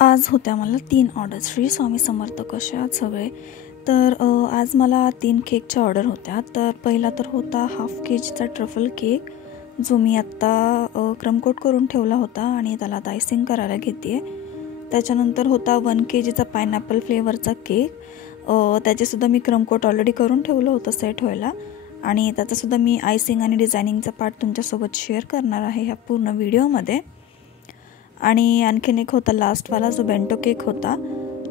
आज होत्या मला 3 ऑर्डर्स. श्री स्वामी समर्थ. कसे आहात सगळे? तर आज मला 3 केकच्या ऑर्डर होत्या. तर पहिला तर होता हाफ केजीचा ट्रफल केक, जो मी आत्ता क्रमकोट करून ठेवला होता आणि त्याला आता आयसिंग करायला घेते आहे. त्याच्यानंतर होता 1 केजीचा पायनॅपल फ्लेवरचा केक. त्याचेसुद्धा मी क्रमकोट ऑलरेडी करून ठेवलं होतं सेट व्हायला, आणि त्याचासुद्धा मी आयसिंग आणि डिझायनिंगचा पार्ट तुमच्यासोबत शेअर करणार आहे ह्या पूर्ण व्हिडिओमध्ये. आणि आणखीन एक होता लास्टवाला जो बेंटो केक होता,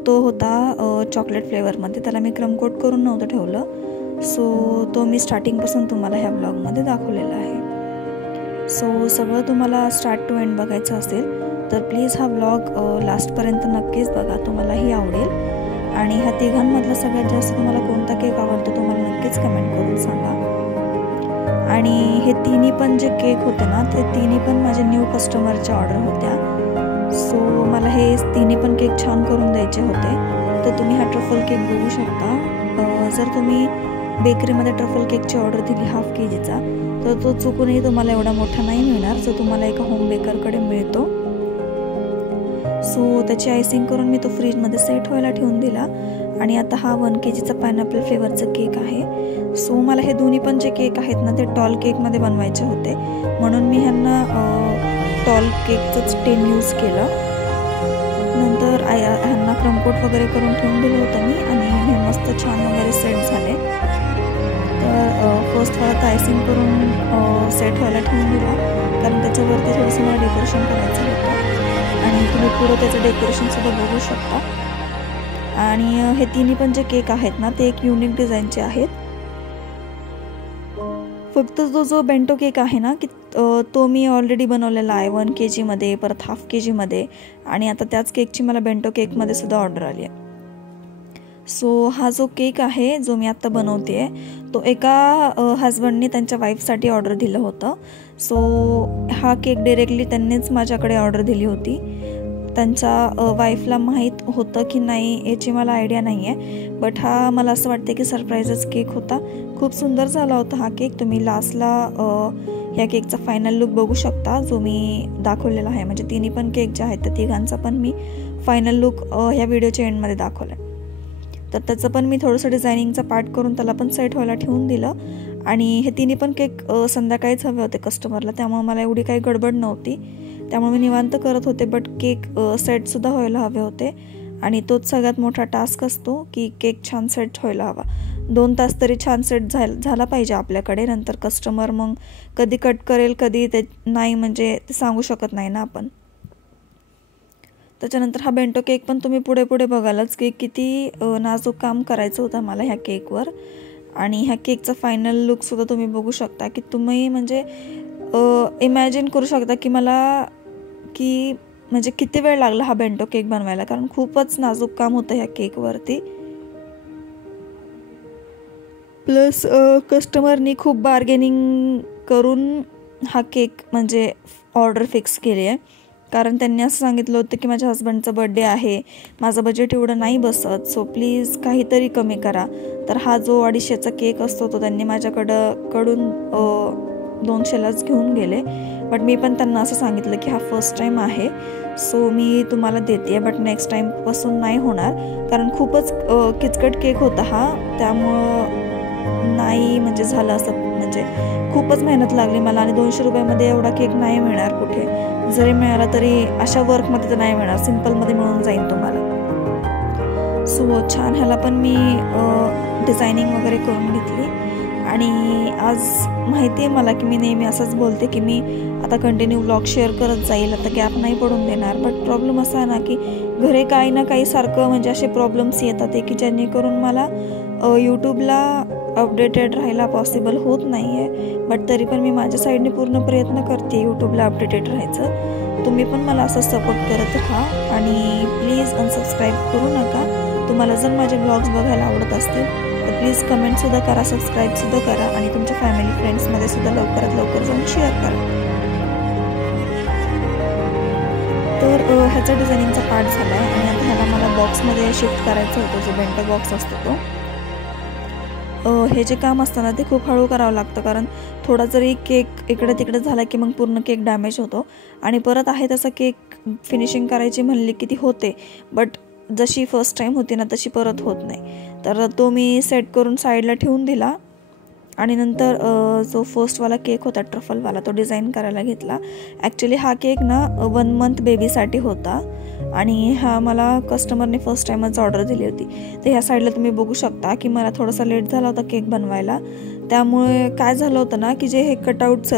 तो होता चॉकलेट फ्लेवरमध्ये. त्याला मी क्रमकोट करून नव्हतं ठेवलं, सो तो मी स्टार्टिंगपासून तुम्हाला ह्या ब्लॉगमध्ये दाखवलेला आहे. सो सगळं तुम्हाला स्टार्ट टू एंड बघायचं असेल तर प्लीज हा ब्लॉग लास्टपर्यंत नक्कीच बघा, तुम्हालाही आवडेल. आणि ह्या तिघांमधला सगळ्यात जास्त तुम्हाला कोणता केक आवडतो तो मला नक्कीच कमेंट करून सांगा. आणि हे तिन्ही पण जे केक होते ना, ते तिन्ही पण माझे न्यू कस्टमरच्या ऑर्डर होत्या. सो मला हे तिन्ही पण केक छान करून द्यायचे होते. तर तुम्ही हा ट्रफल केक बघू शकता. जर तुम्ही बेकरीमध्ये ट्रफल केकची ऑर्डर दिली हाफ केजीचा, तर तो चुकूनही तुम्हाला एवढा मोठा नाही मिळणार जो तुम्हाला एका होम बेकरकडे मिळतो. सो त्याची आयसिंग करून मी तो फ्रीजमध्ये सेट व्हायला ठेवून दिला. आणि आता हा 1 केजीचा पायनॅपल फ्लेवरचा केक आहे. सो मला हे दोन्ही पण जे केक आहेत ना, ते टॉल केकमध्ये बनवायचे होते, म्हणून मी ह्यांना टॉल केकचंच टेन यूज केलं. नंतर ह्यांना क्रमकोट वगैरे करून ठेवून दिलं होतं मी, आणि हे मस्त छान वगैरे सेट झाले. तर फर्स्टवाला तर आयसिंग करून सेट व्हायला ठेवून दिला, कारण त्याच्यावरती थोडंसं मला डेकोरेशन करायचं होतं, आणि तुम्ही पुढं त्याचं डेकोरेशनसुद्धा बघू शकता. आणि हे तिन्ही पण जे केक आहेत ना, ते एक युनिक डिझाईनचे आहेत. फक्त जो बेंटो केक आहे ना, की तो मी ऑलरेडी बनवलेला आहे 1 केजीमध्ये, परत हाफ केजीमध्ये, आणि आता त्याच केकची मला बेंटो केकमध्ये सुद्धा ऑर्डर आली आहे. सो हा जो केक आहे जो मी आत्ता बनवते आहे, तो एका हजबंडने त्यांच्या वाईफसाठी ऑर्डर दिलं होतं. सो हा केक डिरेक्टली त्यांनीच माझ्याकडे ऑर्डर दिली होती. त्यांच्या वाईफला माहीत होतं की नाही याची मला आयडिया नाही आहे, बट हा मला असं वाटते की सरप्राईजच केक होता. खूप सुंदर झाला होता हा केक. तुम्ही लास्टला ह्या केकचा फायनल लुक बघू शकता, जो मी दाखवलेला आहे. म्हणजे तिन्ही पण केक जे आहेत त्या तिघांचा पण मी फायनल लुक ह्या व्हिडिओच्या एंडमध्ये दाखवला आहे. तर त्याचं पण मी थोडंसं डिझायनिंगचा पार्ट करून त्याला पण सेट व्हायला ठेवून दिलं. आणि हे तिन्ही पण केक संध्याकाळीच हवे होते कस्टमरला, त्यामुळे मला एवढी काही गडबड नव्हती, त्यामुळे मी निवांत करत होते. बट केक सेटसुद्धा व्हायला हवे होते, आणि तोच सगळ्यात मोठा टास्क असतो की केक छान सेट व्हायला हवा. 2 तास तरी छान सेट झाला पाहिजे आपल्याकडे. नंतर कस्टमर मग कधी कट करेल, कधी ते नाही, म्हणजे ते सांगू शकत नाही ना आपण. त्याच्यानंतर हा बेंटो केक पण तुम्ही पुढे पुढे बघालच की किती नाजूक काम करायचं होतं मला ह्या केकवर. आणि ह्या केकचा फायनल लुकसुद्धा तुम्ही बघू शकता, की तुम्ही म्हणजे इमॅजिन करू शकता की मला की म्हणजे किती वेळ लागला हा बेंटो केक बनवायला, कारण खूपच नाजूक काम होतं ह्या केकवरती. प्लस कस्टमरनी खूप बार्गेनिंग करून हा केक म्हणजे ऑर्डर फिक्स केली आहे, कारण त्यांनी असं सांगितलं होतं की माझ्या हस्बंडचा बड्डे आहे, माझं बजेट एवढं नाही बसत, सो प्लीज काहीतरी कमी करा. तर हा जो 250चा केक असतो तो त्यांनी माझ्याकडून 200लाच घेऊन गेले. बट मी पण त्यांना असं सांगितलं की हा फर्स्ट टाईम आहे, सो मी तुम्हाला देते आहे, बट नेक्स्ट टाईमपासून नाही होणार, कारण खूपच किचकट केक होता हा, त्यामुळं नाही म्हणजे झालं असं. म्हणजे खूपच मेहनत लागली मला, आणि 200 रुपयामध्ये एवढा केक नाही मिळणार कुठे. जरी मिळाला तरी अशा वर्कमध्ये तर नाही मिळणार, सिम्पलमध्ये मिळून जाईल तुम्हाला. सो छान ह्याला पण मी डिझायनिंग वगैरे करून घेतली. आणि आज माहिती आहे मला की मी नेहमी असंच बोलते की मी आता कंटिन्यू व्लॉग शेअर करत जाईल, आता गॅप नाही पडून देणार. बट प्रॉब्लेम असा आहे ना की घरी काही ना काही सारखं म्हणजे असे प्रॉब्लेम्स येतात की जेणेकरून मला यूट्यूबला अपडेटेड राहायला पॉसिबल होत नाही आहे. बट तरी पण मी माझ्या साईडने पूर्ण प्रयत्न करते यूट्यूबला अपडेटेड राहायचं. तुम्ही पण मला असं सपोर्ट करत राहा, आणि प्लीज अनसबस्क्राईब करू नका. तुम्हाला जर माझे ब्लॉग्स बघायला आवडत असतील तर प्लीज कमेंटसुद्धा करा, सबस्क्राईबसुद्धा करा, आणि तुमच्या फॅमिली फ्रेंड्समध्ये सुद्धा लवकरात लवकर जाऊन शेअर करा. तर ह्याचा डिझायनिंगचा पार्ट झाला आहे, आणि आता ह्याला मला बॉक्समध्ये शिफ्ट करायचं होतं, जो बेंटो बॉक्स असतो तो. हे जे काम असतं ना ते खूप हळू करावं लागतं, कारण थोडा जरी केक इकडे तिकडे झाला की मग पूर्ण केक डॅमेज होतो, आणि परत आहे तसा केक फिनिशिंग करायची म्हणली की ती होते, बट जशी फर्स्ट टाईम होती ना तशी परत होत नाही. तर तो मी सेट करून साईडला ठेवून दिला आणि नंतर जो फर्स्टवाला केक होता ट्रफलवाला तो डिझाईन करायला घेतला. ॲक्च्युली हा केक ना 1 मंथ बेबीसाठी होता आणि हा मला कस्टमरने फर्स्ट टाईमच ऑर्डर दिली होती. तर ह्या साईडला तुम्ही बघू शकता की मला थोडासा लेट झाला होता केक बनवायला. त्यामुळे काय झालं होतं ना की जे हे कटआउट्स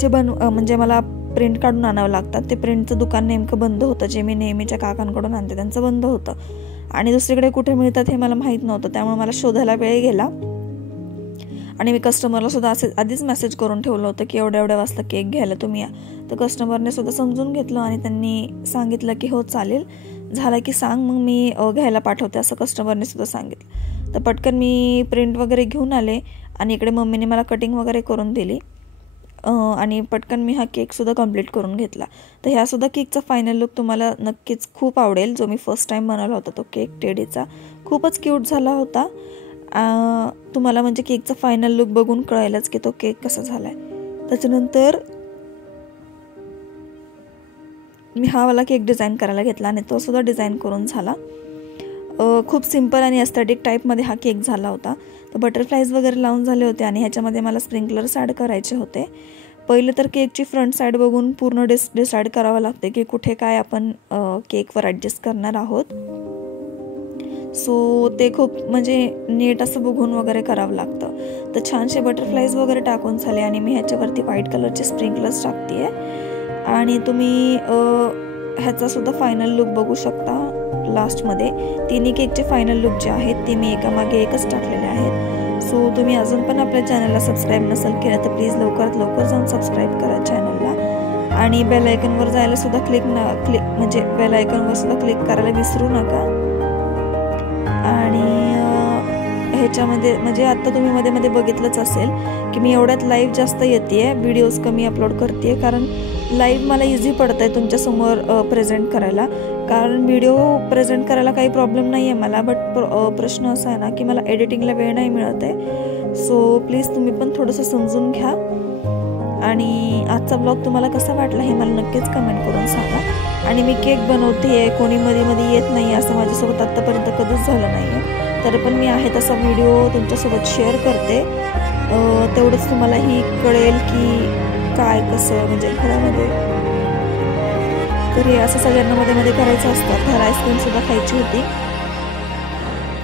जे म्हणजे मला प्रिंट काढून आणावं लागतात, ते प्रिंटचं दुकान नेमकं बंद होतं. जे मी नेहमीच्या काकांकडून आणते त्यांचं बंद होतं आणि दुसरीकडे कुठे मिळतात हे मला माहीत नव्हतं. त्यामुळे मला शोधायला वेळ गेला आणि मी कस्टमरला सुद्धा आधीच मेसेज करून ठेवलं होतं की एवढ्या वाजता केक घ्यायला तुम्ही या. तर कस्टमरने सुद्धा समजून घेतलं आणि त्यांनी सांगितलं की हो चालेल, झालं की सांग, मग मी घ्यायला पाठवते असं कस्टमरने सुद्धा सांगितलं. तर पटकन मी प्रिंट वगैरे घेऊन आले आणि इकडे मम्मीने मला कटिंग वगैरे करून दिली आणि पटकन मी हा केकसुद्धा कंप्लीट करून घेतला. तर ह्यासुद्धा केकचा फायनल लुक तुम्हाला नक्कीच खूप आवडेल. जो मी फर्स्ट टाईम बनवला होता तो केक टेडीचा खूपच क्यूट झाला होता. तुम्हाला म्हणजे केकचा फायनल लुक बघून कळेलच की तो केक कसा झाला आहे. त्याच्यानंतर मी हा वाला केक डिझाईन करायला घेतला आणि तो सुद्धा डिझाईन करून झाला. खूप सिम्पल आणि एस्थेटिक टाईपमध्ये हा केक झाला होता. तर बटरफ्लाईज वगैरे लावून झाले होते आणि ह्याच्यामध्ये मला स्प्रिंकलर्स ॲड करायचे होते. पहिलं तर केकची फ्रंट साईड बघून पूर्ण डिसाईड करावं लागते की कुठे काय आपण केकवर ॲडजस्ट करणार आहोत. सो ते खूप म्हणजे नीट असं बघून वगैरे करावं लागतं. तर छानसे बटरफ्लाईज वगैरे टाकून झाले आणि मी ह्याच्यावरती व्हाईट कलरचे स्प्रिंकलर्स टाकते आहे आणि तुम्ही ह्याचासुद्धा फायनल लुक बघू शकता. लास्टमध्ये तिन्ही केकचे फायनल लुक जे आहेत ते मी एकामागे एकच टाकलेले आहेत. सो तुम्ही अजून पण आपल्या चॅनलला सबस्क्राईब नसेल केलं तर प्लीज लवकरात लवकर जाऊन सबस्क्राईब करा चॅनलला आणि बेल आयकॉनवर जायला सुद्धा म्हणजे बेल आयकॉनवर सुद्धा क्लिक करायला विसरू नका. आणि ह्याच्यामध्ये म्हणजे आत्ता तुम्ही मध्ये मध्ये बघितलंच असेल की मी एवढ्यात लाईव्ह जास्त येते आहे, व्हिडिओज कमी अपलोड करते आहे, कारण लाईव्ह मला इझी पडतं आहे तुमच्यासमोर प्रेझेंट करायला. कारण व्हिडिओ प्रेझेंट करायला काही प्रॉब्लेम नाही आहे मला, बट प्रश्न असा आहे ना की मला एडिटिंगला वेळ नाही मिळत आहे. सो प्लीज तुम्ही पण थोडंसं समजून घ्या. आणि आजचा ब्लॉग तुम्हाला कसा वाटला हे मला नक्कीच कमेंट करून सांगा. आणि मी केक बनवते आहे, कोणी मध्ये येत नाही असं माझ्यासोबत आत्तापर्यंत कधीच झालं नाही आहे. तर पण मी आहे तसा व्हिडिओ तुमच्यासोबत शेअर करते. तेवढंच तुम्हालाही कळेल की काय कसं म्हणजे घरामध्ये. तर हे असं सगळ्यांना मध्ये मध्ये करायचं असतं. तर आईस्क्रीमसुद्धा खायची होती.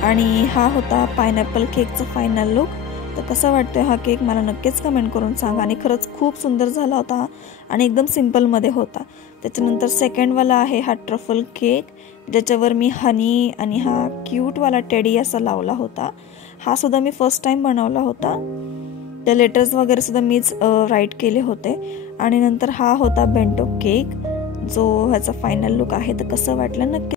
आणि हा होता पायनॅपल केकचा फायनल लुक. तर कसा वाटतोय हा केक मला नक्कीच कमेंट करून सांगा. आणि खरंच खूप सुंदर झाला होता आणि एकदम सिम्पलमध्ये होता. त्याच्यानंतर सेकंडवाला आहे हा ट्रफल केक, ज्याच्यावर मी हनी आणि हा क्यूटवाला टेडी असा लावला होता. हा सुद्धा मी फर्स्ट टाईम बनवला होता. त्या लेटर्स वगैरे सुद्धा मीच राईट केले होते. आणि नंतर हा होता बेंटो केक, जो ह्याचा फायनल लुक आहे. तर कसं वाटलं नक्की